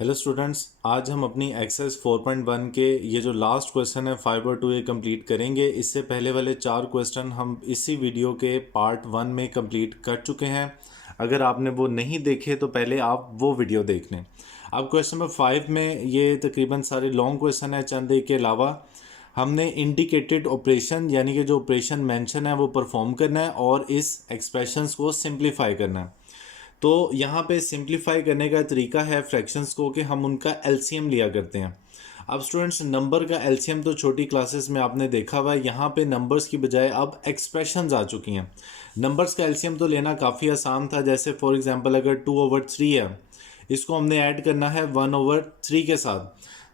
Hello students, आज हम अपनी एक्सरसाइज 4.1 के ये जो लास्ट क्वेश्चन है 5/2 ये कंप्लीट करेंगे। इससे पहले वाले 4 क्वेश्चन हम इसी वीडियो के पार्ट 1 में कंप्लीट कर चुके हैं। अगर आपने वो नहीं देखे तो पहले आप वो वीडियो देख लें। अब क्वेश्चन नंबर 5 में ये तकरीबन सारे लॉन्ग क्वेश्चन है, चंद एक के अलावा हमने इंडिकेटेड ऑपरेशन यानी कि जो ऑपरेशन मेंशन है वो परफॉर्म करना है और इस एक्सप्रेशंस को सिंप्लीफाई करना है। तो यहाँ पे सिंप्लीफाई करने का तरीका है फ्रैक्शंस को कि हम उनका एलसीएम लिया करते हैं। अब स्टूडेंट्स, नंबर का एलसीएम तो छोटी क्लासेस में आपने देखा हुआ है, यहाँ पे नंबर्स की बजाय अब एक्सप्रेशंस आ चुकी हैं। नंबर्स का एलसीएम तो लेना काफ़ी आसान था, जैसे फॉर एग्जांपल अगर 2/3 है, इसको हमने ऐड करना है 1/3 के साथ,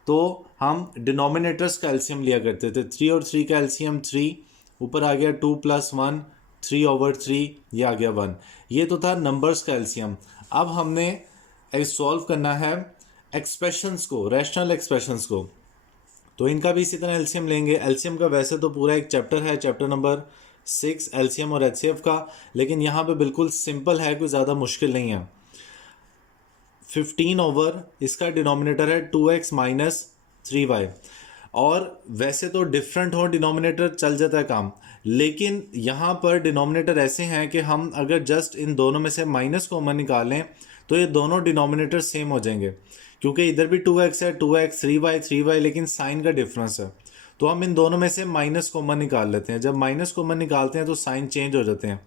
तो हम डिनोमिनेटर्स का एलसीएम लिया करते थे। 3 और 3 का एलसीएम 3, ऊपर आ गया 2 + 1, 3/3, ये आ गया 1। ये तो था नंबर्स का एलसीएम। अब हमने सॉल्व करना है एक्सप्रेशंस को, रैशनल एक्सप्रेशंस को, तो इनका भी इसी तरह एलसीएम लेंगे। एलसीएम का वैसे तो पूरा एक चैप्टर है, चैप्टर नंबर 6 एलसीएम और एचसीएफ का, लेकिन यहाँ पे बिल्कुल सिंपल है, कोई ज़्यादा मुश्किल नहीं है। 15 ओवर इसका डिनोमिनेटर है 2x - 3y। और वैसे तो डिफरेंट हो डिनोमिनेटर चल जाता है काम, लेकिन यहाँ पर डिनोमिनेटर ऐसे हैं कि हम अगर जस्ट इन दोनों में से माइनस कॉमन निकालें तो ये दोनों डिनोमिनेटर सेम हो जाएंगे, क्योंकि इधर भी 2x है, 2x, 3y, लेकिन साइन का डिफरेंस है। तो हम इन दोनों में से माइनस कॉमन निकाल लेते हैं। जब माइनस कॉमन निकालते हैं तो साइन चेंज हो जाते हैं।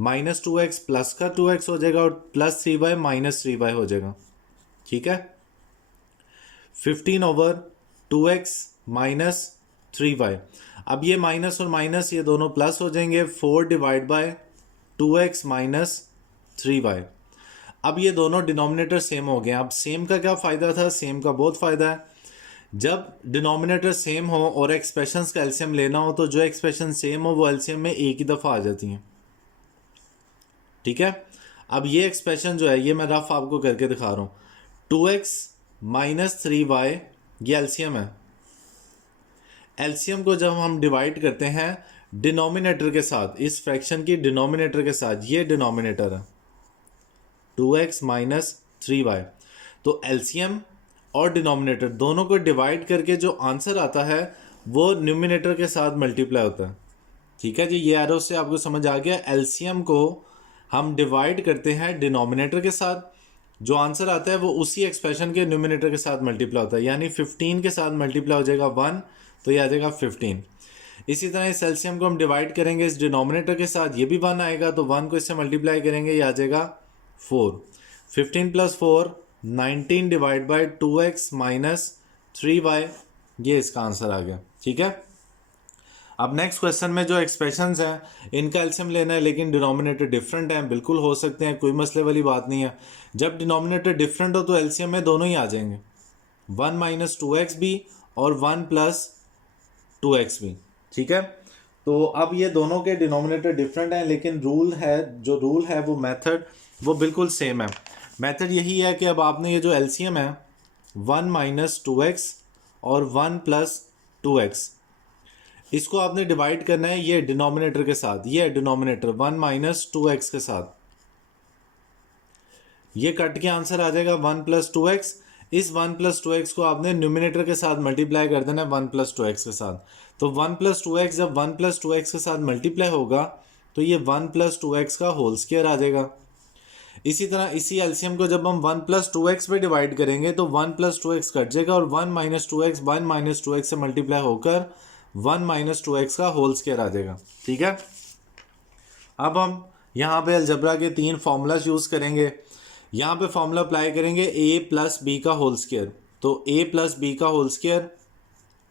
-2x प्लस का 2x हो जाएगा और +3y - 3y हो जाएगा। ठीक है, 15/2x - 3y। अब ये माइनस और माइनस ये दोनों प्लस हो जाएंगे, 4/2x - 3y। अब ये दोनों डिनोमिनेटर सेम हो गए। अब सेम का क्या फ़ायदा था? सेम का बहुत फ़ायदा है। जब डिनोमिनेटर सेम हो और एक्सप्रेशंस का एलसीएम लेना हो तो जो एक्सप्रेशन सेम हो वो एलसीएम में एक ही दफ़ा आ जाती हैं। ठीक है, अब ये एक्सप्रेशन जो है ये मैं रफ आपको करके दिखा रहा हूँ। 2x - 3y ये एलसीएम है। एलसीएम को जब हम डिवाइड करते हैं डिनोमिनेटर के साथ, इस फ्रैक्शन की डिनोमिनेटर के साथ, ये डिनोमिनेटर है 2x - 3y, तो एलसीएम और डिनोमिनेटर दोनों को डिवाइड करके जो आंसर आता है वो न्यूमिनेटर के साथ मल्टीप्लाई होता है। ठीक है जी, ये एरो से आपको समझ आ गया। एलसीएम को हम डिवाइड करते हैं डिनोमिनेटर के साथ, जो आंसर आता है वो उसी एक्सप्रेशन के न्यूमिनेटर के साथ मल्टीप्लाई होता है। यानी 15 के साथ मल्टीप्लाई हो जाएगा 1, तो ये आ जाएगा 15। इसी तरह इस एलसीएम को हम डिवाइड करेंगे इस डिनोमिनेटर के साथ, ये भी 1 आएगा, तो 1 को इससे मल्टीप्लाई करेंगे, ये आ जाएगा 4। 15 + 4 19 / 2x - 3y, ये इसका आंसर आ गया। ठीक है, अब नेक्स्ट क्वेश्चन में जो एक्सप्रेशंस हैं इनका एलसीएम लेना है, लेकिन डिनोमिनेटर डिफरेंट हैं। बिल्कुल हो सकते हैं, कोई मसले वाली बात नहीं है। जब डिनोमिनेटर डिफरेंट हो तो एलसीएम में दोनों ही आ जाएंगे, 1 - 2x भी और 1 + 2x भी। ठीक है, तो अब ये दोनों के डिनोमिनेटर डिफरेंट हैं, लेकिन रूल है, जो रूल है वो मेथड वो बिल्कुल सेम है। मेथड यही है कि अब आपने ये जो एलसीएम है 1 - 2x और 1 + 2x, इसको आपने डिवाइड करना है ये डिनोमिनेटर के साथ, ये डिनोमिनेटर 1 - 2x के साथ, ये कट के आंसर आ जाएगा 1 + 2x। इस 1 + 2x को आपने न्यूमिनेटर के साथ मल्टीप्लाई कर देना है 1 + 2x के साथ। तो 1 + 2x जब 1 + 2x के साथ मल्टीप्लाई होगा तो ये 1 + 2x का होल स्क्वायर आ जाएगा। इसी तरह इसी एलसीएम को जब हम 1 + 2x पे डिवाइड करेंगे तो 1 + 2x कट जाएगा और 1 - 2x 1 - 2x से मल्टीप्लाई होकर 1 - 2x का होल स्क्वायर आ जाएगा। ठीक है, अब हम यहाँ पे अलजबरा के 3 फार्मूलाज यूज़ करेंगे। यहाँ पे फार्मूला अप्लाई करेंगे a + b का होल स्क्वायर। तो a + b का whole square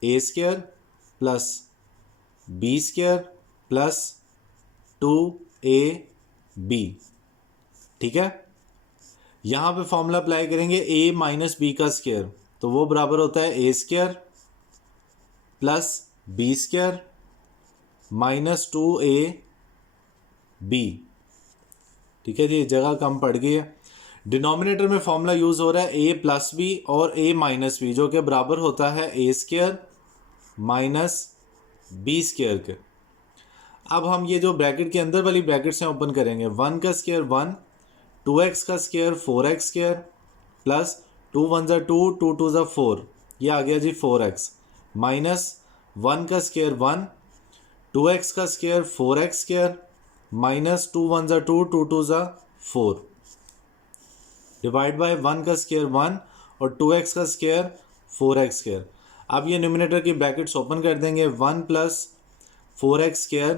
a² + b² + 2ab। ठीक है, यहाँ पे फॉर्मूला अप्लाई करेंगे a - b का स्क्वायर, तो वो बराबर होता है a² + b² - 2ab। ठीक है जी, जगह कम पड़ गई है। डिनोमिनेटर में फॉर्मूला यूज़ हो रहा है a + b और a - b, जो कि बराबर होता है a² - b² के। अब हम ये जो ब्रैकेट के अंदर वाली ब्रैकेट्स हैं ओपन करेंगे। 1 का स्क्वायर 1, 2x का स्क्वायर 4x² + 2 वन ज़ा 2, 2 टू ज़ा 4, ये आ गया जी 4x, माइनस 1 का स्क्वायर 1, 2x का square 4x square, minus 2 one ज़ा 2, 2 टू ज़ा 4, डिवाइड बाय 1 का स्क्वायर 1 और 2x का स्क्वायर 4x स्क्वायर। अब ये न्यूमरेटर की ब्रैकेट्स ओपन कर देंगे, 1 plus 4x square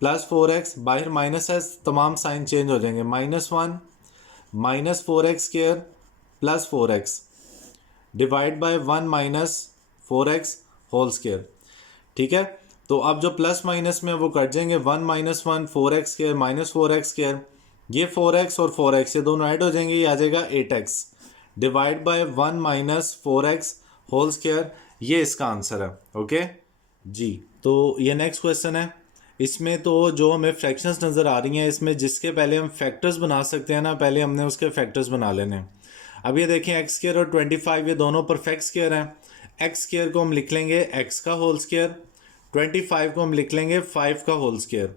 plus 4x, बाहर माइनस है, तमाम साइन चेंज हो जाएंगे, -1 minus 4x square plus 4x divide by 1 minus 4x whole square. ठीक है, तो अब जो प्लस माइनस में वो कट जाएंगे, 1 minus 1 4x square minus 4x square, ये 4x और 4x ये दोनों ऐड हो जाएंगे, ये आ जाएगा 8x divide by 1 minus 4x whole square. ये इसका आंसर है। ओके जी, तो ये नेक्स्ट क्वेश्चन है। इसमें तो जो हमें फ्रैक्शंस नज़र आ रही हैं, इसमें जिसके पहले हम फैक्टर्स बना सकते हैं ना, पहले हमने उसके फैक्टर्स बना लेने हैं। अब ये देखें एक्स स्क्वायर और 25 ये दोनों परफेक्ट स्क्वायर हैं। एक्स स्क्वायर को हम लिख लेंगे एक्स का होल स्क्वायर, 25 को हम लिख लेंगे 5 का होल स्क्वायर।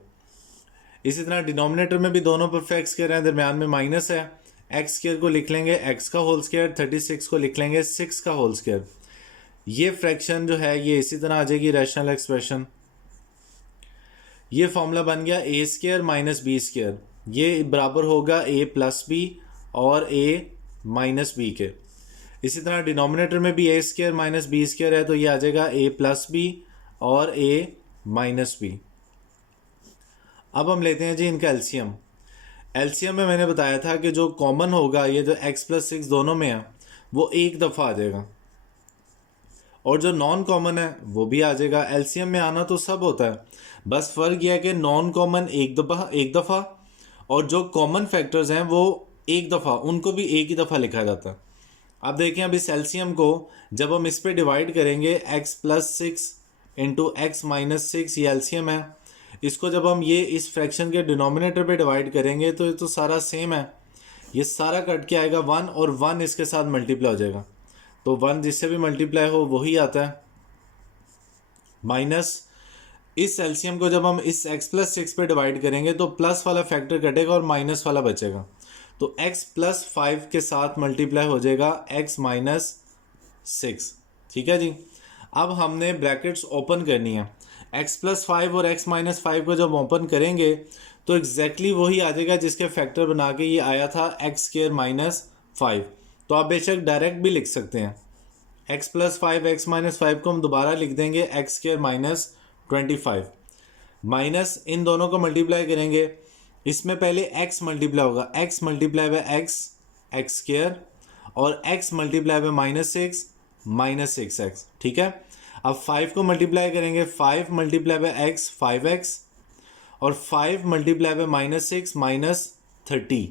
इसी तरह डिनोमिनेटर में भी दोनों परफेक्ट स्क्वायर हैं, दरम्यान में माइनस है। एक्स स्क्वायर को लिख लेंगे एक्स का होल स्क्वायर, 36 को लिख लेंगे 6 का होल स्क्वायर। ये फ्रैक्शन जो है ये इसी तरह आ जाएगी रैशनल एक्सप्रेशन। ये फॉर्मूला बन गया ए स्क्वायर माइनस बी स्क्वायर, ये बराबर होगा ए प्लस बी और ए माइनस बी के। इसी तरह डिनोमिनेटर में भी ए स्क्वायर माइनस बी स्क्वायर है, तो ये आ जाएगा ए प्लस बी और ए माइनस बी। अब हम लेते हैं जी इनका एलसीएम। एलसीएम में मैंने बताया था कि जो कॉमन होगा, ये जो x प्लस 6 दोनों में है, वो एक दफ़ा आ जाएगा, और जो नॉन कॉमन है वो भी आ जाएगा। एलसीएम में आना तो सब होता है, बस फ़र्क यह है कि नॉन कॉमन एक दफ़ा और जो कॉमन फैक्टर्स हैं वो एक दफ़ा, उनको भी एक ही दफ़ा लिखा जाता है। अब देखें, अब इस एलसीएम को जब हम इस पे डिवाइड करेंगे, x plus 6 into X minus 6, ये एलसीएम है। इसको जब हम ये इस फ्रैक्शन के डिनोमिनेटर पे डिवाइड करेंगे तो ये तो सारा सेम है, ये सारा कट के आएगा 1 और 1 इसके साथ मल्टीप्लाई हो जाएगा, तो 1 जिससे भी मल्टीप्लाई हो वही आता है। माइनस इस एलसीएम को जब हम इस x प्लस 6 पे डिवाइड करेंगे तो प्लस वाला फैक्टर कटेगा और माइनस वाला बचेगा, तो x प्लस 5 के साथ मल्टीप्लाई हो जाएगा x माइनस 6। ठीक है जी, अब हमने ब्रैकेट्स ओपन करनी है। x प्लस 5 और x माइनस 5 को जब ओपन करेंगे तो एग्जैक्टली वही आ जाएगा जिसके फैक्टर बना के ये आया था x स्क्वायर माइनस 5। तो आप बेशक डायरेक्ट भी लिख सकते हैं, x प्लस 5 x माइनस 5 को हम दोबारा लिख देंगे x स्क्वायर माइनस 25, माइनस इन दोनों को मल्टीप्लाई करेंगे, इसमें पहले x मल्टीप्लाई होगा, x multiply bye x square, और x multiply bye minus 6x। ठीक है, अब 5 को मल्टीप्लाई करेंगे, 5 मल्टीप्लाई बाय x 5x, और 5 multiply by minus 6 minus 30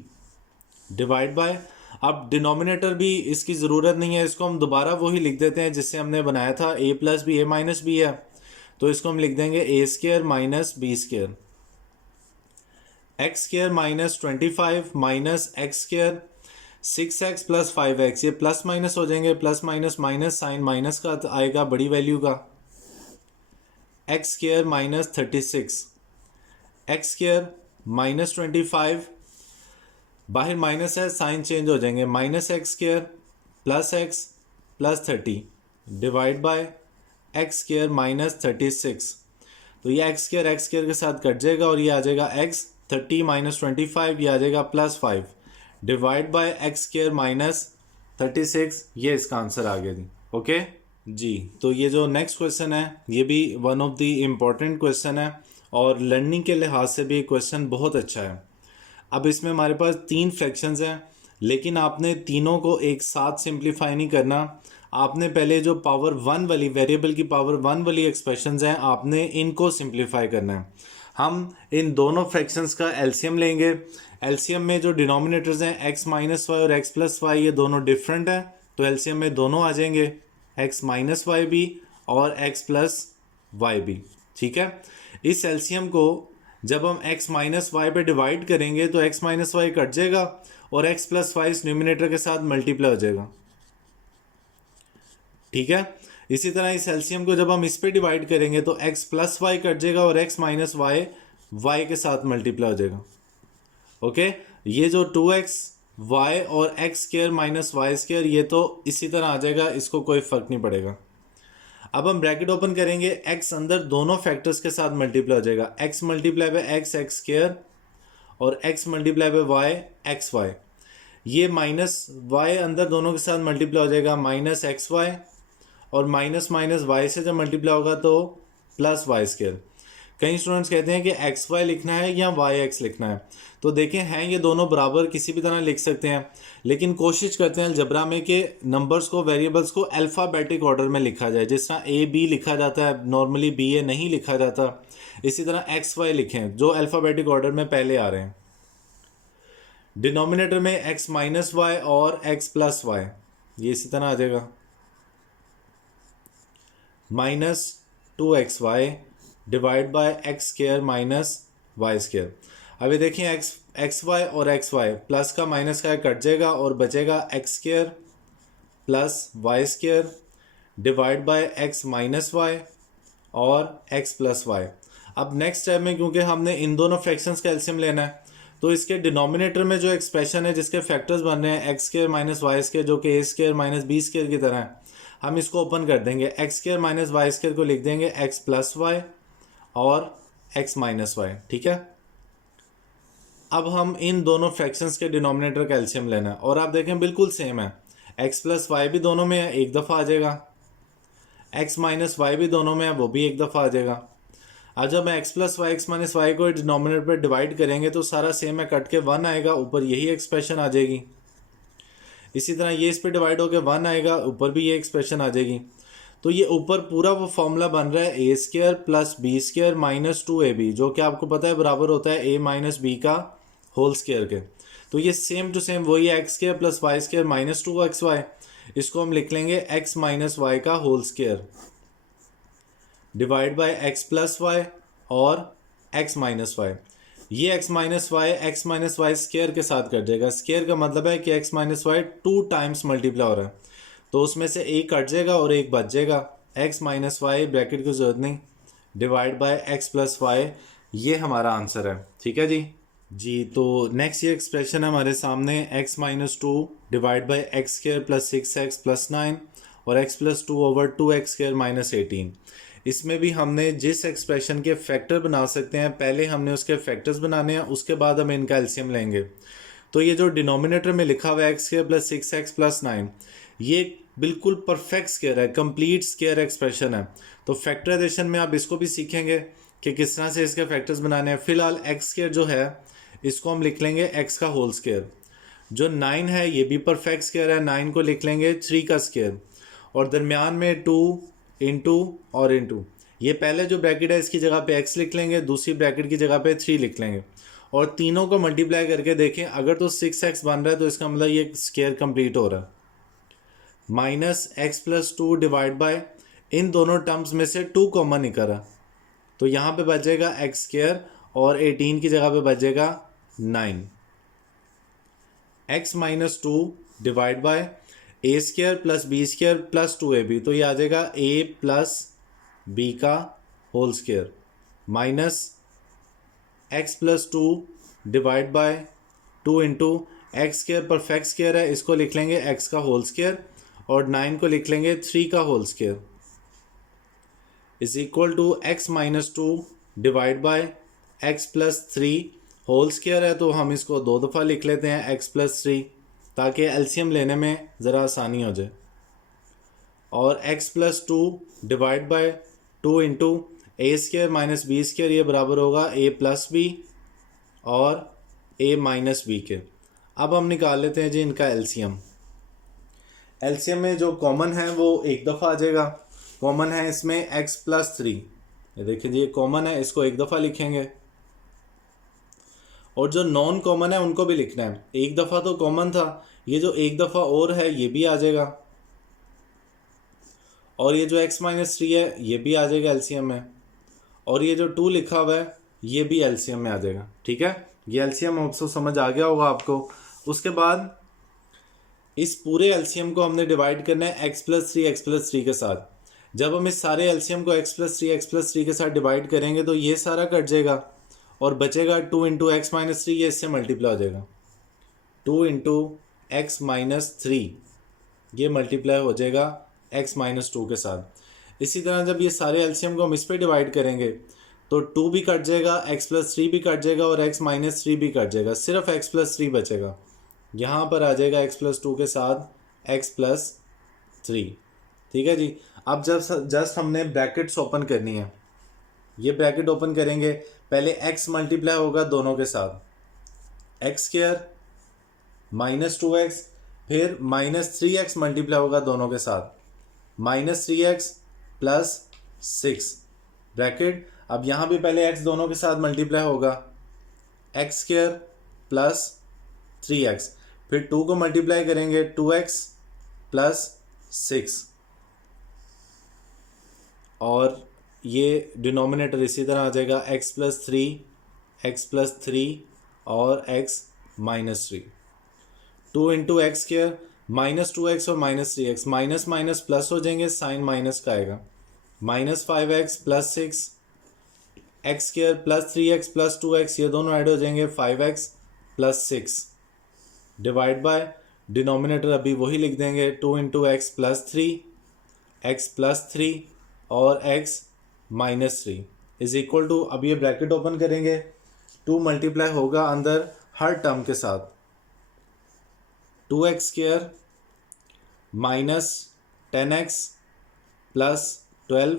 divide bye, अब डिनोमिनेटर भी इसकी ज़रूरत नहीं है, इसको हम दोबारा वही लिख देते हैं जिससे हमने बनाया था, a plus B A minus B है, तो इसको हम लिख देंगे A square minus B square, X square minus 25 minus X square 6x plus 5x, ये प्लस माइनस हो जाएंगे, plus minus minus, sign minus का आएगा बड़ी वैल्यू का, X square minus 36, X square minus 25, बाहर माइनस है, साइन चेंज हो जाएंगे, minus X square plus 30 divide by X square minus 36, तो ये एक्स स्क्वायर के साथ कट जाएगा और ये आ जाएगा x 30 माइनस 25, ये आ जाएगा plus 5 divide by X square minus 36, ये इसका आंसर आ गया जी। ओके जी, तो ये जो नेक्स्ट क्वेश्चन है ये भी one of the important question है और लर्निंग के लिहाज से भी क्वेश्चन बहुत अच्छा है। अब इसमें हमारे पास 3 फ्रैक्शंस हैं, लेकिन आपने तीनों को एक साथ सिंप्लीफाई नहीं करना, आपने पहले जो पावर 1 वाली, वेरिएबल की पावर 1 वाली एक्सप्रेशंस हैं, आपने इनको सिंप्लीफाई करना है। हम इन दोनों फ्रैक्शंस का एलसीएम लेंगे। एलसीएम में जो डिनोमिनेटर्स हैं x माइनस वाई और x प्लस वाई, ये दोनों डिफरेंट हैं, तो एलसीएम में दोनों आ जाएंगे, x माइनस वाई भी और x प्लस वाई भी। ठीक है, इस एलसीएम को जब हम x माइनस वाई पे डिवाइड करेंगे तो x माइनस वाई कट जाएगा और x प्लस वाई इस न्यूमिनेटर के साथ मल्टीप्लाई हो जाएगा। ठीक है, इसी तरह इस एलसीएम को जब हम इस पे डिवाइड करेंगे तो x प्लस वाई कट जाएगा और x माइनस वाई के साथ मल्टीप्लाई हो जाएगा। ओके, ये जो 2x y और X square minus Y square, ये तो इसी तरह आ जाएगा, इसको कोई फ़र्क नहीं पड़ेगा। अब हम ब्रैकेट ओपन करेंगे, x अंदर दोनों फैक्टर्स के साथ मल्टीप्लाई हो जाएगा, x multiply by X X square और x multiply by Y X Y. ये माइनस y अंदर दोनों के साथ मल्टीप्लाई हो जाएगा, माइनस एक्स वाई, और माइनस माइनस वाई से जब मल्टीप्लाई होगा तो प्लस वाई स्क्र। कई स्टूडेंट्स कहते हैं कि एक्स वाई लिखना है या वाई एक्स लिखना है, तो देखें हैं ये दोनों बराबर, किसी भी तरह लिख सकते हैं, लेकिन कोशिश करते हैं अलजबरा में कि नंबर्स को, वेरिएबल्स को अल्फ़ाबेटिक ऑर्डर में लिखा जाए। जिस तरह ए बी लिखा जाता है, नॉर्मली बी ए नहीं लिखा जाता, इसी तरह एक्स वाई लिखें जो अल्फ़ाबेटिक ऑर्डर में पहले आ रहे हैं। डिनोमिनेटर में एक्स माइनस वाई और एक्स प्लस वाई, ये इसी तरह आ जाएगा, minus 2xy divide by X square minus Y square. अभी देखिए एक्स वाई और एक्स वाई, प्लस का माइनस का कट जाएगा और बचेगा X square plus Y square divide by X minus Y और एक्स प्लस वाई। अब नेक्स्ट स्टेप में क्योंकि हमने इन दोनों फ्रैक्शंस का एलसीएम लेना है, तो इसके डिनोमिनेटर में जो एक्सप्रेशन है जिसके फैक्टर्स बन रहे हैं X square minus Y square, जो कि A square minus B square की तरह है, हम इसको ओपन कर देंगे। X square minus Y square को लिख देंगे एक्स प्लस वाई और एक्स माइनस वाई, ठीक है। अब हम इन दोनों फ्रैक्शंस के डिनोमिनेटर का एलसीएम लेना है, और आप देखें बिल्कुल सेम है, एक्स प्लस वाई भी दोनों में है, एक दफ़ा आ जाएगा, एक्स माइनस वाई भी दोनों में है, वो भी एक दफ़ा आ जाएगा। अब जब X plus Y X minus Y को डिनोमिनेटर पर डिवाइड करेंगे तो सारा सेम है, कट के 1 आएगा, ऊपर यही एक्सप्रेशन आ जाएगी। इसी तरह ये इस पर डिवाइड होकर 1 आएगा, ऊपर भी ये एक्सप्रेशन आ जाएगी। तो ये ऊपर पूरा वो फॉर्मूला बन रहा है A square plus B square minus 2ab, जो कि आपको पता है बराबर होता है ए माइनस बी का होल स्क्र के। तो ये सेम टू सेम वही है, X square plus Y square minus 2xy, इसको हम लिख लेंगे एक्स माइनस वाई का whole square divide by X plus Y और एक्स माइनस वाई। ये x माइनस वाई स्क्र के साथ कट जाएगा। स्क्र का मतलब है कि x minus Y 2 times multiply हो रहा है, तो उसमें से एक कट जाएगा और एक बच जाएगा। x माइनस वाई ब्रैकेट की जरूरत नहीं, divide by X plus Y, ये हमारा आंसर है, ठीक है जी। तो नेक्स्ट ये एक्सप्रेशन है हमारे सामने, x minus 2 divide by X square plus 6x plus 9 और x plus 2 over 2x square minus 18। इसमें भी हमने जिस एक्सप्रेशन के फैक्टर बना सकते हैं, पहले हमने उसके फैक्टर्स बनाने हैं, उसके बाद हम इनका एलसीएम लेंगे। तो ये जो डिनोमिनेटर में लिखा हुआ है X square plus 6x plus 9, ये बिल्कुल परफेक्ट स्क्वायर है, कंप्लीट स्क्वायर एक्सप्रेशन है। तो फैक्टराइजेशन में आप इसको भी सीखेंगे कि किस तरह से इसके फैक्टर्स बनाने हैं। फिलहाल एक्स स्क्वायर जो है इसको हम लिख लेंगे एक्स का होल स्क्वायर। जो 9 है ये भी परफेक्ट स्क्वायर है, 9 को लिख लेंगे 3 का स्क्वायर, और दरमियान में 2 इंटू और इंटू, ये पहले जो ब्रैकेट है इसकी जगह पे x लिख लेंगे, दूसरी ब्रैकेट की जगह पे 3 लिख लेंगे, और तीनों को मल्टीप्लाई करके देखें, अगर तो 6x बन रहा है तो इसका मतलब ये स्क्वायर कंप्लीट हो रहा है। Minus X plus 2 divide by, इन दोनों टर्म्स में से 2 कॉमन निकल रहा, तो यहाँ पे बचेगा एक्स स्क्वायर और 18 की जगह पे बचेगा 9। X minus 2 divide by A square plus B square plus 2ab, तो ये आ जाएगा a प्लस बी का whole square minus X plus 2 divide by 2 into X square perfect square है, इसको लिख लेंगे x का होल स्क्वायर, और 9 को लिख लेंगे 3 का whole square, is equal to X minus 2 divide by X plus 3 whole square है, तो हम इसको 2 दफ़ा लिख लेते हैं x प्लस 3, ताकि एलसीएम लेने में ज़रा आसानी हो जाए। और x plus 2 divide by 2 into A square minus B square, ये बराबर होगा a प्लस बी और a माइनस बी के। अब हम निकाल लेते हैं जी इनका एलसीएम। एलसीएम में जो कॉमन है वो एक दफ़ा आ जाएगा। कॉमन है इसमें x प्लस 3, ये देखिए जी ये कॉमन है, इसको एक दफ़ा लिखेंगे, और जो नॉन कॉमन है उनको भी लिखना है। एक दफ़ा तो कॉमन था, ये जो एक दफ़ा और है ये भी आ जाएगा, और ये जो x माइनस 3 है ये भी आ जाएगा एलसीएम में, और ये जो 2 लिखा हुआ है ये भी एलसीएम में आ जाएगा, ठीक है। ये एलसीएम आपको समझ आ गया होगा आपको। उसके बाद इस पूरे एलसीएम को हमने डिवाइड करना है x प्लस 3 के साथ। जब हम इस सारे एलसीएम को x प्लस 3 के साथ डिवाइड करेंगे तो ये सारा कट जाएगा और बचेगा 2 इंटू एक्स माइनस 3, ये इससे मल्टीप्लाई हो जाएगा। 2 इंटू एक्स माइनस थ्री, ये मल्टीप्लाई हो जाएगा x माइनस टू के साथ। इसी तरह जब ये सारे एलसीएम को हम इस पर डिवाइड करेंगे तो 2 भी कट जाएगा, x प्लस थ्री भी कट जाएगा और x माइनस थ्री भी कट जाएगा, सिर्फ x प्लस थ्री बचेगा। यहाँ पर आ जाएगा x प्लस टू के साथ x प्लस थ्री। ठीक है जी। अब जब जस्ट हमने ब्रैकेट्स ओपन करनी है, ये ब्रैकेट ओपन करेंगे, पहले x मल्टीप्लाई होगा दोनों के साथ, x square minus two x, फिर माइनस थ्री एक्स मल्टीप्लाई होगा दोनों के साथ, minus three X plus six bracket. अब यहाँ भी पहले x दोनों के साथ मल्टीप्लाई होगा, x square plus three x, फिर 2 को मल्टीप्लाई करेंगे 2x प्लस सिक्स, और ये डिनोमिनेटर इसी तरह आ जाएगा x plus three, X plus three और x minus three. 2 into X square, minus two X और minus three X, minus minus plus हो जाएंगे, साइन माइनस का आएगा, minus five X plus six, X square plus three X plus two X, ये दोनों add हो जाएंगे 5x plus six, divide by denominator अभी वही लिख देंगे 2 into X plus three, X plus three और x minus three is equal to, अब ये ब्रैकेट ओपन करेंगे, 2 मल्टीप्लाई होगा अंदर हर टर्म के साथ, 2x square minus 10x plus 12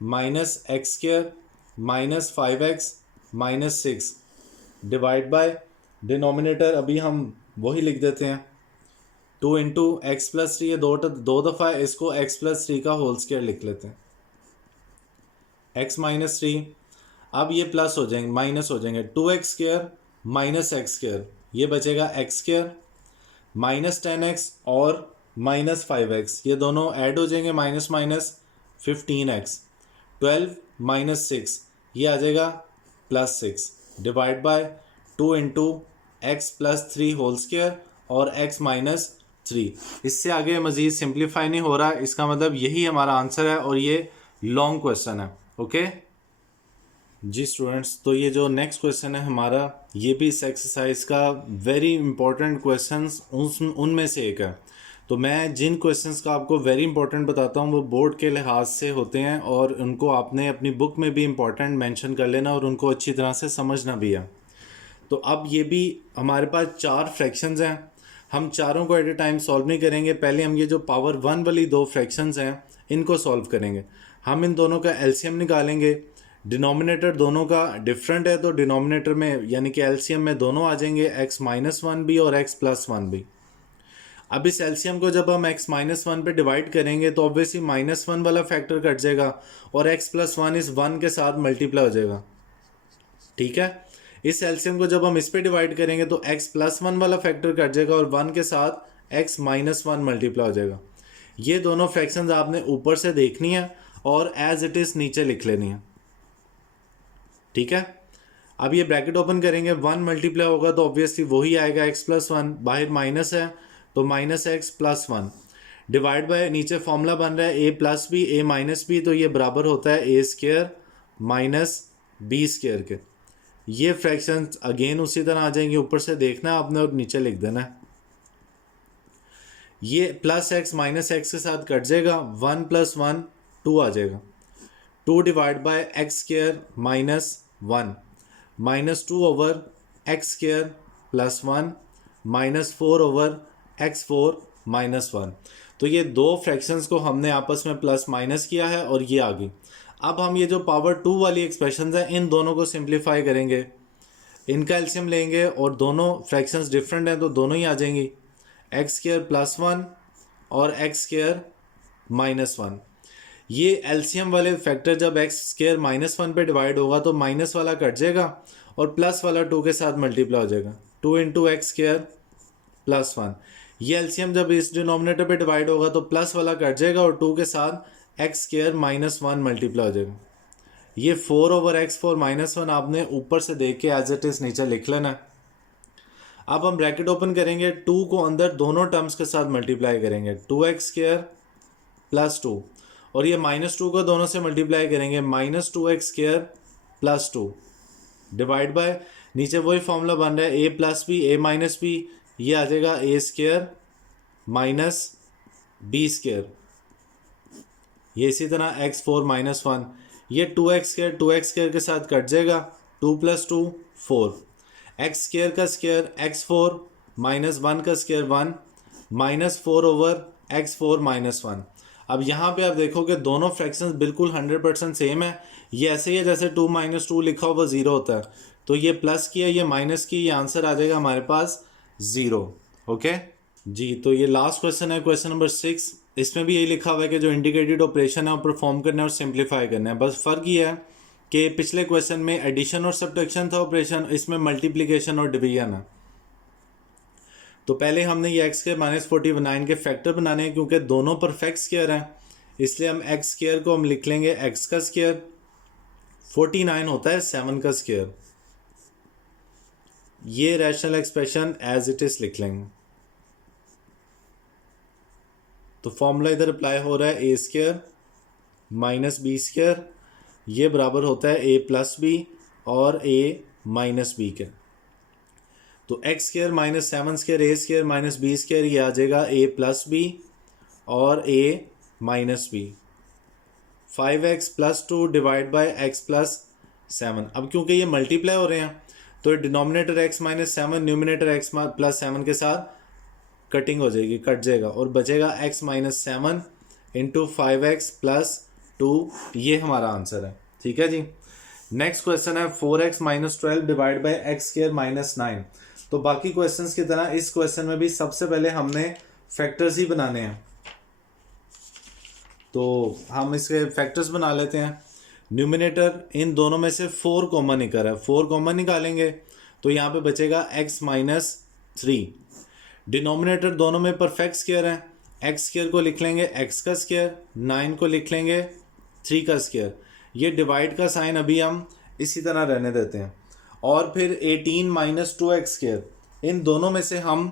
minus X square minus 5x minus six, divide by denominator अभी हम वही लिख देते हैं 2 इंटू एक्स प्लस थ्री, ये दो दफ़ा इसको x प्लस थ्री का होल स्क्वायर लिख लेते हैं, x माइनस थ्री, अब ये प्लस हो जाएंगे माइनस हो जाएंगे 2x square minus X square, ये बचेगा एक्स स्क्वायर माइनस 10x और माइनस 5x, ये दोनों ऐड हो जाएंगे, minus minus 15x, 12 minus six, ये आ जाएगा plus six, divide by 2 into X plus three whole square और x माइनस थ्री। इससे आगे मज़ीद सिंप्लीफाई नहीं हो रहा, इसका मतलब यही हमारा आंसर है और ये लॉन्ग क्वेश्चन है। ओके जी स्टूडेंट्स, तो ये जो नेक्स्ट क्वेश्चन है हमारा, ये भी इस एक्सरसाइज का वेरी इंपॉर्टेंट क्वेश्चंस उनमें से एक है। तो मैं जिन क्वेश्चंस का आपको वेरी इंपॉर्टेंट बताता हूँ वो बोर्ड के लिहाज से होते हैं और उनको आपने अपनी बुक में भी इंपॉर्टेंट मेंशन कर लेना और उनको अच्छी तरह से समझना भी है। तो अब ये भी हमारे पास 4 फ्रैक्शंस हैं, हम चारों को एट ए टाइम सॉल्व नहीं करेंगे, पहले हम ये जो पावर 1 वाली 2 फ्रैक्शंस हैं इनको सॉल्व करेंगे। हम इन दोनों का एलसीएम निकालेंगे, डिनोमिनेटर दोनों का डिफरेंट है तो डिनोमिनेटर में यानी कि एलसीएम में दोनों आ जाएंगे x माइनस वन भी और x प्लस वन भी। अब इस एलसीएम को जब हम x माइनस वन पे डिवाइड करेंगे तो ऑब्वियसली माइनस वन वाला फैक्टर कट जाएगा और x प्लस वन इस वन के साथ मल्टीप्लाई हो जाएगा। ठीक है, इस एलसीएम को जब हम इस पे डिवाइड करेंगे तो x प्लस वन वाला फैक्टर कट जाएगा और वन के साथ x माइनस वन मल्टीप्लाई हो जाएगा। ये दोनों फ्रैक्शंस आपने ऊपर से देखनी है और एज इट इज़ नीचे लिख लेनी है। ठीक है, अब ये ब्रैकेट ओपन करेंगे, 1 मल्टीप्लाई होगा तो ऑब्वियसली वही आएगा x प्लस वन, बाहर माइनस है तो minus X plus one, divide by नीचे फॉर्मूला बन रहा है a plus B a minus B, तो ये बराबर होता है a square minus B square के। ये फ्रैक्शन अगेन उसी तरह आ जाएंगे, ऊपर से देखना है आपने और नीचे लिख देना है। ये प्लस एक्स माइनस एक्स के साथ कट जाएगा, 1 प्लस वन 2 आ जाएगा, 2 divide by X square minus one, minus 2 over x square plus one, minus 4 over x four minus one. तो ये दो फ्रैक्शंस को हमने आपस में प्लस माइनस किया है और ये आ गई। अब हम ये जो पावर 2 वाली एक्सप्रेशंस हैं इन दोनों को सिंप्लीफाई करेंगे, इनका एलसीएम लेंगे और दोनों फ्रैक्शंस डिफरेंट हैं तो दोनों ही आ जाएंगी, एक्स स्क्वायर प्लस वन और एक्स स्क्वायर माइनस वन। ये एलसीएम वाले फैक्टर जब एक्स स्क्वायर माइनस वन पे डिवाइड होगा तो माइनस वाला कट जाएगा और प्लस वाला 2 के साथ मल्टीप्लाई हो जाएगा, 2 into X square plus one. ये एलसीएम जब इस डिनोमिनेटर पे डिवाइड होगा तो प्लस वाला कट जाएगा और 2 के साथ x square minus one multiply हो जाएगा। ये 4 over x four minus one आपने ऊपर से देख के एज इट इज नीचे लिख लेना है। अब हम ब्रैकेट ओपन करेंगे, 2 को अंदर दोनों टर्म्स के साथ मल्टीप्लाई करेंगे, 2x स्क्वायर प्लस 2 और ये माइनस 2 को दोनों से मल्टीप्लाई करेंगे, minus 2x square plus 2 divide by नीचे वही फॉर्मूला बन रहा है a plus B a minus B, ये आ जाएगा A square minus B square, ये इसी तरह x4 माइनस 1, ये 2x स्क्वायर के साथ कट जाएगा, 2 + 2 4, एक्स स्क्वायर का स्क्वायर x4 माइनस 1 का square 1 minus 4 over x4 minus 1। अब यहाँ पे आप देखोगे दोनों फ्रैक्शंस बिल्कुल 100% सेम है। ये ऐसे ही है जैसे 2 - 2 लिखा हुआ 0 होता है, तो ये प्लस किया ये माइनस की, ये आंसर आ जाएगा हमारे पास 0। ओके जी, तो ये लास्ट क्वेश्चन है, क्वेश्चन नंबर 6। इसमें भी यही लिखा हुआ है कि जो इंडिकेटेड ऑपरेशन है वो परफॉर्म करना है और सिंप्लीफाई करना है। बस फ़र्क ये है कि पिछले क्वेश्चन में एडिशन और सब्ट्रैक्शन था ऑपरेशन, इसमें मल्टीप्लिकेशन और डिवीजन है। तो पहले हमने ये एक्स स्क्वायर माइनस 49 के फैक्टर बनाने हैं, क्योंकि दोनों परफेक्ट स्क्वायर हैं, इसलिए हम एक्स स्क्वायर को हम लिख लेंगे एक्स का स्क्वायर, 49 होता है 7 का स्क्वायर, ये rational expression as it is लिख लेंगे। तो फॉर्मूला इधर अप्लाई हो रहा है, A square minus B square, ये बराबर होता है ए प्लस बी और ए माइनस बी के। तो X square minus 7 square A square minus B square, ये आ जाएगा ए प्लस बी और A minus B. 5x + 2 divide by X plus 7। अब क्योंकि ये मल्टीप्लाई हो रहे हैं तो denominator x minus 7 numerator x plus 7 के साथ कटिंग हो जाएगी, कट जाएगा और बचेगा x माइनस 7 इंटू 5x + 2, ये हमारा आंसर है। ठीक है जी। नेक्स्ट क्वेश्चन है 4x - 12 divide by x square minus 9। तो बाकी क्वेश्चंस की तरह इस क्वेश्चन में भी सबसे पहले हमने फैक्टर्स ही बनाने हैं, तो हम इसके फैक्टर्स बना लेते हैं। न्यूमिनेटर इन दोनों में से 4 कॉमन निकल रहा है, 4 कॉमन निकालेंगे तो यहाँ पे बचेगा x माइनस 3। डिनोमिनेटर दोनों में परफेक्ट स्क्वायर है, एक्स स्क्वायर को लिख लेंगे x का स्क्वायर, 9 को लिख लेंगे 3 का स्क्वायर। ये डिवाइड का साइन अभी हम इसी तरह रहने देते हैं। और फिर 18 माइनस 2x स्क्वायर, इन दोनों में से हम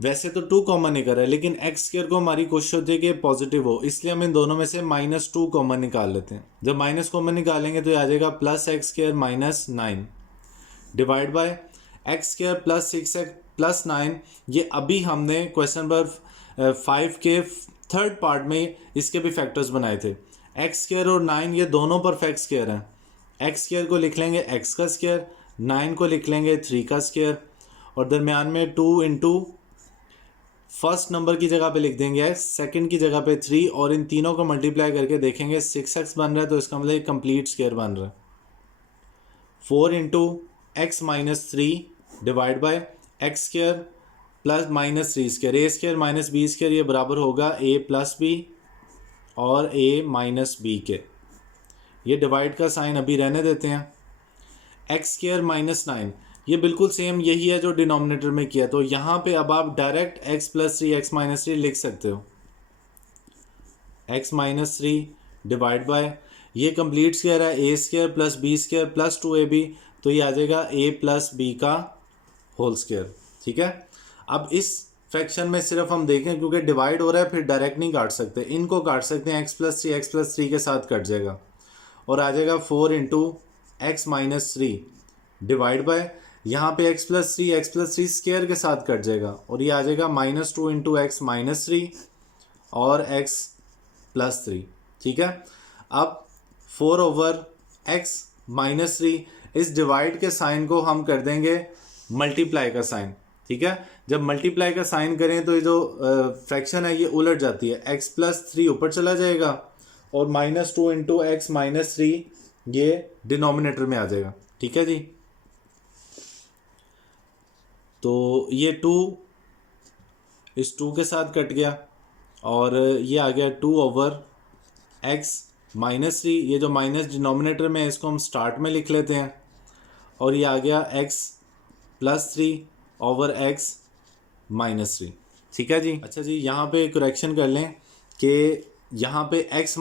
वैसे तो 2 कॉमन निकल रहा है, लेकिन एक्स स्क्वायर को हमारी कोशिश होती है कि पॉजिटिव हो, इसलिए हम इन दोनों में से -2 कॉमन निकाल लेते हैं। जब माइनस कॉमन निकालेंगे तो आ जाएगा plus x square minus 9 divide by X square plus 6x plus 9। ये अभी हमने क्वेश्चन नंबर 5 के थर्ड पार्ट में इसके भी फैक्टर्स बनाए थे। एक्स स्क्वायर और 9 ये दोनों परफेक्ट स्क्वायर हैं। एक्स स्क्वायर को लिख लेंगे एक्स का स्क्वायर, 9 को लिख लेंगे 3 का स्क्वायर, और दरमियान में 2 इंटू फर्स्ट नंबर की जगह पे लिख देंगे x, सेकंड की जगह पे 3, और इन तीनों को मल्टीप्लाई करके देखेंगे 6x बन रहा है, तो इसका मतलब एक कंप्लीट स्क्वायर बन रहा है। 4 into X minus 3 divide by X square plus minus 3 square, A square minus B square, ये बराबर होगा a प्लस बी और a माइनस बी के। ये डिवाइड का साइन अभी रहने देते हैं। एक्स स्क्वायर माइनस 9, ये बिल्कुल सेम यही है जो डिनोमिनेटर में किया, तो यहाँ पे अब आप डायरेक्ट x + 3 x - 3 लिख सकते हो। x - 3 डिवाइड बाय ये कंप्लीट स्क्वायर है, A square plus B square plus 2ab, तो ये आ जाएगा a प्लस बी का होल स्क्वायर। ठीक है। अब इस फ्रैक्शन में सिर्फ हम देखें, क्योंकि डिवाइड हो रहा है फिर डायरेक्ट नहीं काट सकते, इनको काट सकते हैं। x + 3 के साथ कट जाएगा और आ जाएगा 4 into X minus 3 divide bye यहाँ पे x + 3 स्क्वायर के साथ कट जाएगा और ये आ जाएगा -2 इंटू एक्स माइनस 3 और x + 3। ठीक है। अब 4 ओवर x माइनस 3, इस डिवाइड के साइन को हम कर देंगे मल्टीप्लाई का साइन। ठीक है। जब मल्टीप्लाई का साइन करें तो ये जो फ्रैक्शन है ये उलट जाती है, x + 3 ऊपर चला जाएगा और -2 इंटू एक्स माइनस 3 ये डिनोमिनेटर में आ जाएगा। ठीक है जी। तो ये 2 इस 2 के साथ कट गया और ये आ गया 2 ओवर x माइनस 3, ये जो माइनस डिनोमिनेटर में है इसको हम स्टार्ट में लिख लेते हैं, और ये आ गया x + 3 ओवर x माइनस 3। ठीक है जी। अच्छा जी, यहाँ पे करेक्शन कर लें कि यहाँ पे x -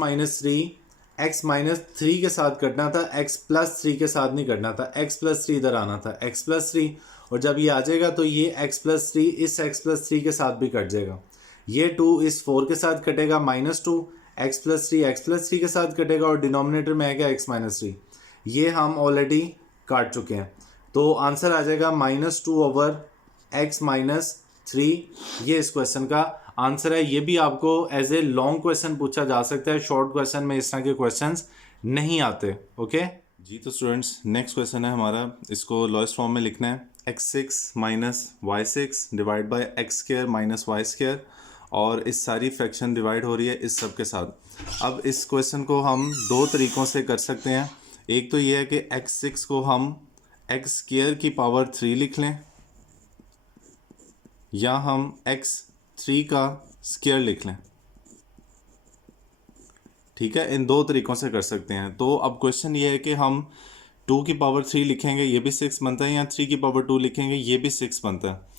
3 के साथ कटना था, x + 3 के साथ नहीं कटना था, x + 3 इधर आना था, x + 3, और जब ये आ जाएगा तो ये x + 3 इस x + 3 के साथ भी कट जाएगा। ये 2 इस 4 के साथ कटेगा, -2 x + 3 के साथ कटेगा और डिनोमिनेटर में आएगा x - 3। ये हम ऑलरेडी काट चुके हैं, तो आंसर आ जाएगा -2 ओवर x माइनस 3, ये इस क्वेश्चन का आंसर है। ये भी आपको एज ए लॉन्ग क्वेश्चन पूछा जा सकता है, शॉर्ट क्वेश्चन में इस तरह के क्वेश्चंस नहीं आते। ओके जी, तो स्टूडेंट्स नेक्स्ट क्वेश्चन है हमारा, इसको लोएस्ट फॉर्म में लिखना है x6 minus y6 divide by X square minus Y square, और इस सारी फ्रैक्शन डिवाइड हो रही है इस सब के साथ। अब इस क्वेश्चन को हम दो तरीक़ों से कर सकते हैं। एक तो ये है कि x6 को हम एक्स स्क्र की पावर 3 लिख लें, या हम x3 का स्क्र लिख लें। ठीक है, इन दो तरीक़ों से कर सकते हैं। तो अब क्वेश्चन ये है कि हम 2 की पावर 3 लिखेंगे, ये भी 6 बनता है, या 3 की पावर 2 लिखेंगे, ये भी 6 बनता है।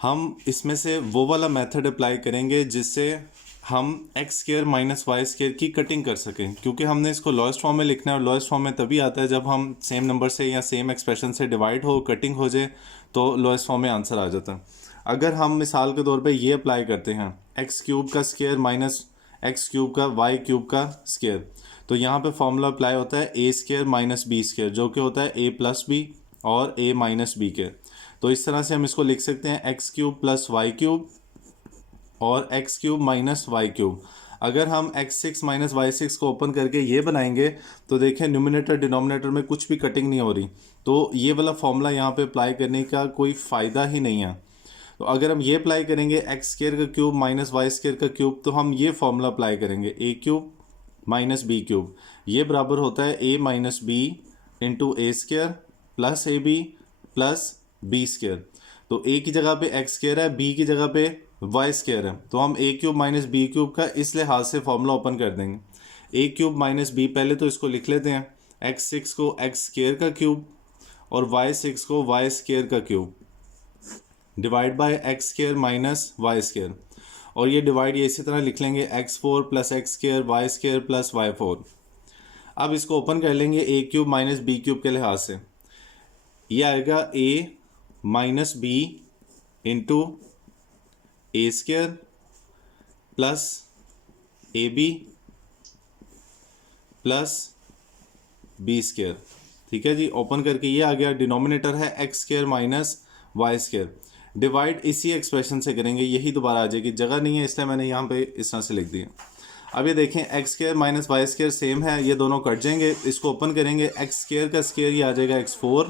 हम इसमें से वो वाला मेथड अप्लाई करेंगे जिससे हम X square minus Y square की कटिंग कर सकें, क्योंकि हमने इसको लोएस्ट फॉर्म में लिखना है, और लोएस्ट फॉर्म में तभी आता है जब हम सेम नंबर से या सेम एक्सप्रेशन से डिवाइड हो, कटिंग हो जाए, तो लोएस्ट फॉर्म में आंसर आ जाता है। अगर हम मिसाल के तौर पे ये अप्लाई करते हैं एक्स क्यूब का स्क्र माइनस एक्स क्यूब का वाई क्यूब का स्क्र, तो यहाँ पे फॉर्मूला अप्लाई होता है A square minus B square, जो कि होता है ए प्लस बी और ए माइनस बी के। तो इस तरह से हम इसको लिख सकते हैं X cube plus Y cube और X cube minus Y cube. अगर हम x6 माइनस y6 को ओपन करके ये बनाएंगे तो देखें न्यूमिनेटर डिनोमिनेटर में कुछ भी कटिंग नहीं हो रही, तो ये वाला फॉर्मूला यहाँ पे अप्लाई करने का कोई फ़ायदा ही नहीं है। तो अगर हम ये अप्लाई करेंगे एक्स स्क्र का क्यूब माइनस वाई स्क्र का क्यूब, तो हम ये फॉर्मूला अप्लाई करेंगे A cube minus B cube, ये बराबर होता है A minus B into A square plus A B plus B square. तो ए की जगह पे एक्स स्क्र है, बी की जगह पे वाई स्क्र है, तो हम ए क्यूब माइनस बी क्यूब का इस लिहाज से फॉर्मूला ओपन कर देंगे। ए क्यूब माइनस बी, पहले तो इसको लिख लेते हैं, x6 को एक्स स्क्र का क्यूब और y6 को वाई स्क्र का cube divide by X square minus Y square, और ये डिवाइड ये इसी तरह लिख लेंगे x4 plus X square Y square plus y4। अब इसको ओपन कर लेंगे A cube minus B cube के लिहाज से, ये आएगा a minus B into A square plus A B plus B square. ठीक है जी, ओपन करके ये आ गया, डिनोमिनेटर है X square minus Y square, divide इसी एक्सप्रेशन से करेंगे, यही दोबारा आ जाएगी, जगह नहीं है इसलिए मैंने यहाँ पे इस तरह से लिख दिया। अब ये देखें X square minus Y square same है, ये दोनों कट जाएंगे, इसको ओपन करेंगे, एक्स स्क्र का स्क्र ये आ जाएगा x4,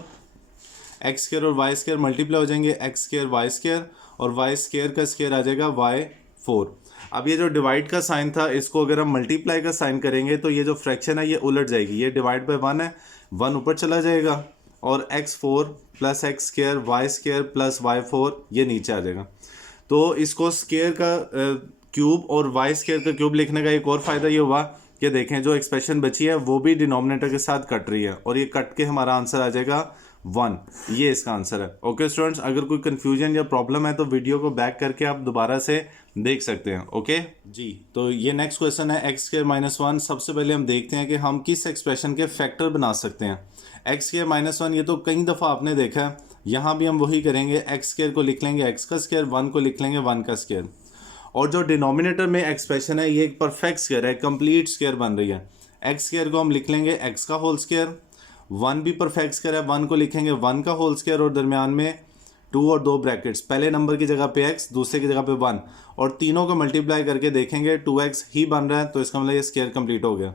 एक्स स्क्र और वाई स्क्र मल्टीप्लाई हो जाएंगे, एक्स स्क्र वाई स्क्र, और वाई स्क्र का स्क्र आ जाएगा y4। अब ये जो डिवाइड का साइन था, इसको अगर हम मल्टीप्लाई का साइन करेंगे तो ये जो फ्रैक्शन है ये उलट जाएगी, ये डिवाइड बाय 1 है, 1 ऊपर चला जाएगा, और x4 plus X square Y square plus y4 ये नीचे आ जाएगा। तो इसको स्क्र का क्यूब और वाई स्क्र का क्यूब लिखने का एक और फ़ायदा ये हुआ कि देखें जो एक्सप्रेशन बची है वो भी डिनोमिनेटर के साथ कट रही है, और ये कट के हमारा आंसर आ जाएगा 1, ये इसका आंसर है। ओके स्टूडेंट्स, अगर कोई कन्फ्यूजन या प्रॉब्लम है तो वीडियो को बैक करके आप दोबारा से देख सकते हैं। ओके जी, तो ये नेक्स्ट क्वेश्चन है एक्स स्क्र माइनस 1। सबसे पहले हम देखते हैं कि हम किस एक्सप्रेशन के फैक्टर बना सकते हैं। एक्स स्क्र माइनस 1 ये तो कई दफ़ा आपने देखा है, यहाँ भी हम वही करेंगे, एक्स स्क्र को लिख लेंगे एक्स का स्क्र, 1 को लिख लेंगे 1 का स्क्र, और जो डिनोमिनेटर में एक्सप्रेशन है ये एक परफेक्ट स्क्र है, कंप्लीट स्क्र बन रही है। एक्स स्क्र को हम लिख लेंगे एक्स का होल स्क्र, 1 भी परफेक्ट स्क्र है, 1 को लिखेंगे 1 का होल स्क्र, और दरमियान में 2 और 2 ब्रैकेट्स, पहले नंबर की जगह पे x, दूसरे की जगह पे 1, और तीनों को मल्टीप्लाई करके देखेंगे 2x ही बन रहा है, तो इसका मतलब ये स्क्र कंप्लीट हो गया।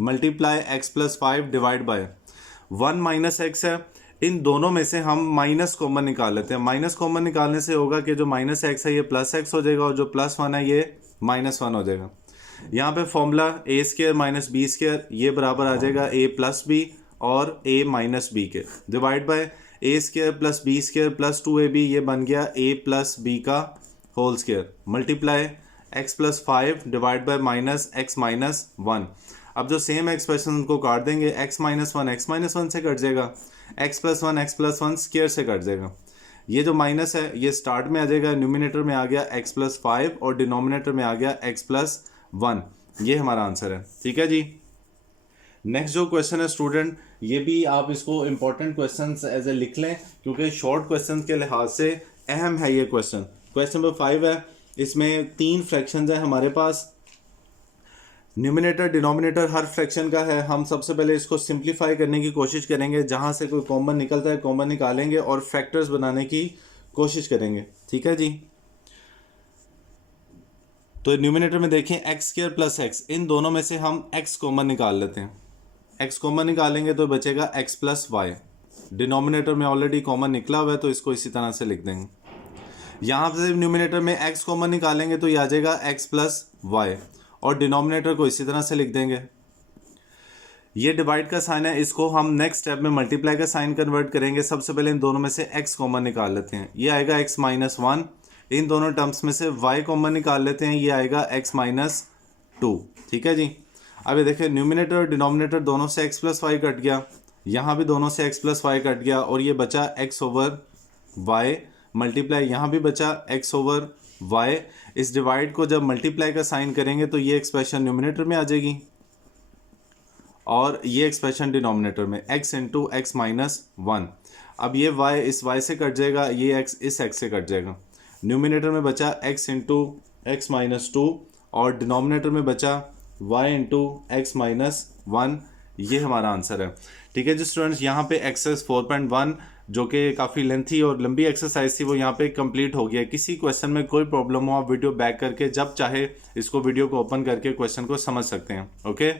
Multiply x plus 5 divide by 1 minus x है, इन दोनों में से हम माइनस कॉमन निकाल लेते हैं। माइनस कॉमन निकालने से होगा कि जो माइनस एक्स है ये प्लस एक्स हो जाएगा, और जो प्लस 1 है ये माइनस 1 हो जाएगा। यहाँ पे formula A square minus B square ये बराबर आ जाएगा ए प्लस बी और ए माइनस बी के, divide by A square plus B square plus 2ab, ये बन गया ए प्लस बी का whole square, multiply X plus 5 divide by minus X minus 1। अब जो सेम एक्सप्रेशन उनको काट देंगे, x माइनस 1 से कट जाएगा, x प्लस 1 स्क्र से कट जाएगा। ये जो माइनस है ये स्टार्ट में आ जाएगा, न्यूमिनेटर में आ गया x प्लस 5 और डिनोमिनेटर में आ गया x प्लस 1, ये हमारा आंसर है। ठीक है जी, नेक्स्ट जो क्वेश्चन है स्टूडेंट, ये भी आप इसको इंपॉर्टेंट क्वेश्चन एज ए लिख लें, क्योंकि शॉर्ट क्वेश्चन के लिहाज से अहम है ये क्वेश्चन। क्वेश्चन नंबर 5 है, इसमें 3 फ्रैक्शंस हैं हमारे पास, न्यूमिनेटर डिनोमिनेटर हर फ्रैक्शन का है। हम सबसे पहले इसको सिंप्लीफाई करने की कोशिश करेंगे, जहां से कोई कॉमन निकलता है कॉमन निकालेंगे और फैक्टर्स बनाने की कोशिश करेंगे, ठीक है जी। तो न्यूमिनेटर में देखें एक्स स्क्वायर प्लस एक्स, इन दोनों में से हम एक्स कॉमन निकाल लेते हैं। एक्स कॉमन निकालेंगे तो बचेगा एक्स प्लस वाई। डिनोमिनेटर में ऑलरेडी कॉमन निकला हुआ है तो इसको इसी तरह से लिख देंगे। यहाँ से न्यूमिनेटर में एक्स कॉमन निकालेंगे तो ये आ जाएगा एक्स प्लस वाई, और डिनोमिनेटर को इसी तरह से लिख देंगे। ये डिवाइड का साइन है, इसको हम नेक्स्ट स्टेप में मल्टीप्लाई का साइन कन्वर्ट करेंगे। सबसे पहले इन दोनों में से x कॉमन निकाल लेते हैं, ये आएगा x माइनस 1। इन दोनों टर्म्स में से y कॉमन निकाल लेते हैं, ये आएगा x माइनस 2, ठीक है जी। अब ये देखिए न्यूमिनेटर और डिनोमिनेटर दोनों से x प्लस वाई कट गया, यहाँ भी दोनों से x प्लस वाई कट गया, और ये बचा x ओवर y मल्टीप्लाई, यहाँ भी बचा x ओवर y। इस डिवाइड को जब मल्टीप्लाई का साइन करेंगे तो ये एक्सप्रेशन न्यूमिनेटर में आ जाएगी, और ये एक्सप्रेशन डिनोमिनेटर में x इंटू एक्स माइनस 1। अब ये y इस y से कट जाएगा, ये x इस x से कट जाएगा। न्यूमिनेटर में बचा x इंटू एक्स माइनस 2, और डिनोमिनेटर में बचा y इंटू एक्स माइनस 1। ये हमारा आंसर है, ठीक है जी स्टूडेंट्स। यहाँ पे एक्सरसाइज 4.1 जो कि काफ़ी लेंथी और लंबी एक्सरसाइज थी वो यहाँ पे कंप्लीट हो गया। किसी क्वेश्चन में कोई प्रॉब्लम हो आप वीडियो बैक करके जब चाहे इसको वीडियो को ओपन करके क्वेश्चन को समझ सकते हैं। ओके।